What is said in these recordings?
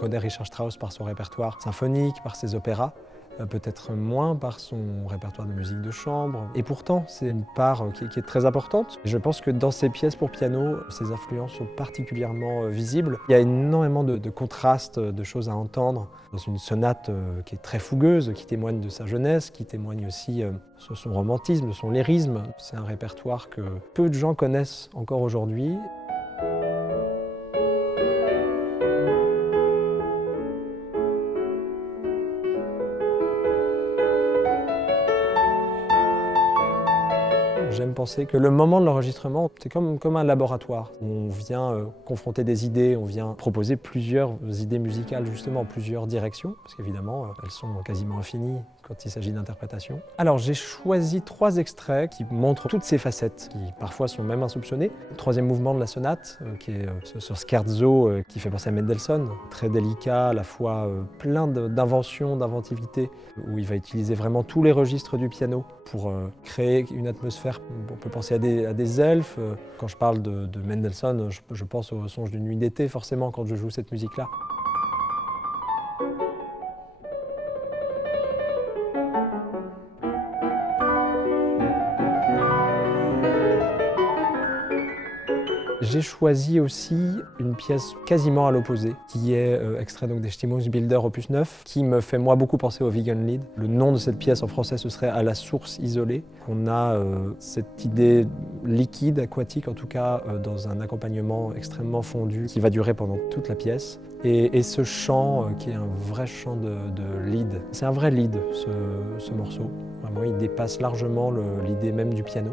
connaît Richard Strauss par son répertoire symphonique, par ses opéras, peut-être moins par son répertoire de musique de chambre. Et pourtant, c'est une part qui est très importante. Je pense que dans ces pièces pour piano, ces influences sont particulièrement visibles. Il y a énormément de contrastes, de choses à entendre dans une sonate qui est très fougueuse, qui témoigne de sa jeunesse, qui témoigne aussi de son romantisme, de son lyrisme. C'est un répertoire que peu de gens connaissent encore aujourd'hui. J'aime penser que le moment de l'enregistrement, c'est comme un laboratoire. On vient confronter des idées, on vient proposer plusieurs idées musicales, justement, plusieurs directions, parce qu'évidemment, elles sont quasiment infinies quand il s'agit d'interprétation. Alors j'ai choisi 3 extraits qui montrent toutes ces facettes, qui parfois sont même insoupçonnées. Le 3e mouvement de la sonate, qui est ce scherzo qui fait penser à Mendelssohn, très délicat, à la fois plein d'inventions, d'inventivité, où il va utiliser vraiment tous les registres du piano pour créer une atmosphère. On peut penser à des elfes. Quand je parle de Mendelssohn, je pense au Songe d'une nuit d'été, forcément, quand je joue cette musique-là. J'ai choisi aussi une pièce quasiment à l'opposé, qui est extrait donc des Stimmungsbilder opus 9, qui me fait moi beaucoup penser au Wiegenlied. Le nom de cette pièce en français ce serait À la source isolée. On a cette idée liquide, aquatique en tout cas, dans un accompagnement extrêmement fondu qui va durer pendant toute la pièce. Et ce chant qui est un vrai chant de lead. C'est un vrai lead ce morceau. Vraiment, il dépasse largement l'idée même du piano.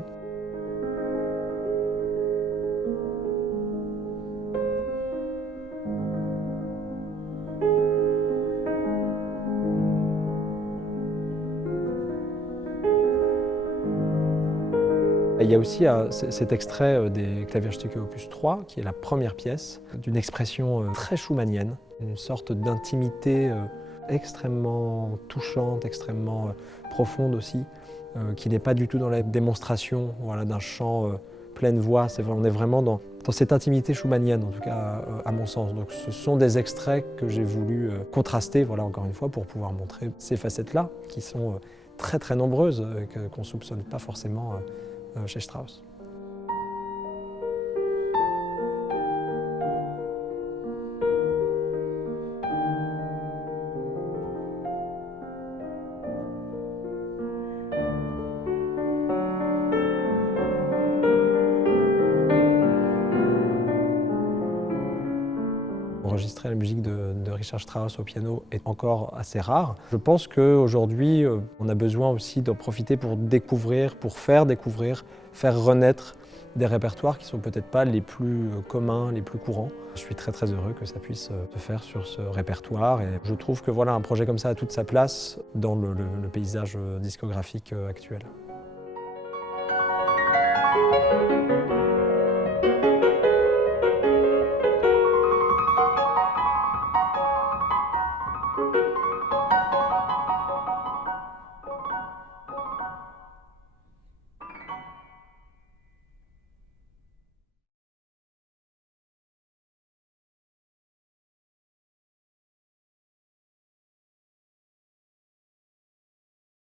Il y a aussi cet extrait des Klavierstücke opus 3, qui est la première pièce, d'une expression très schumannienne, une sorte d'intimité extrêmement touchante, extrêmement profonde aussi, qui n'est pas du tout dans la démonstration d'un chant pleine voix. On est vraiment dans cette intimité schumannienne, en tout cas à mon sens. Donc ce sont des extraits que j'ai voulu contraster, encore une fois, pour pouvoir montrer ces facettes-là, qui sont très très nombreuses, qu'on ne soupçonne pas forcément chez Strauss. Enregistrer la musique de Richard Strauss au piano est encore assez rare. Je pense qu'aujourd'hui, on a besoin aussi d'en profiter pour découvrir, pour faire découvrir, faire renaître des répertoires qui ne sont peut-être pas les plus communs, les plus courants. Je suis très très heureux que ça puisse se faire sur ce répertoire et je trouve que un projet comme ça a toute sa place dans le paysage discographique actuel.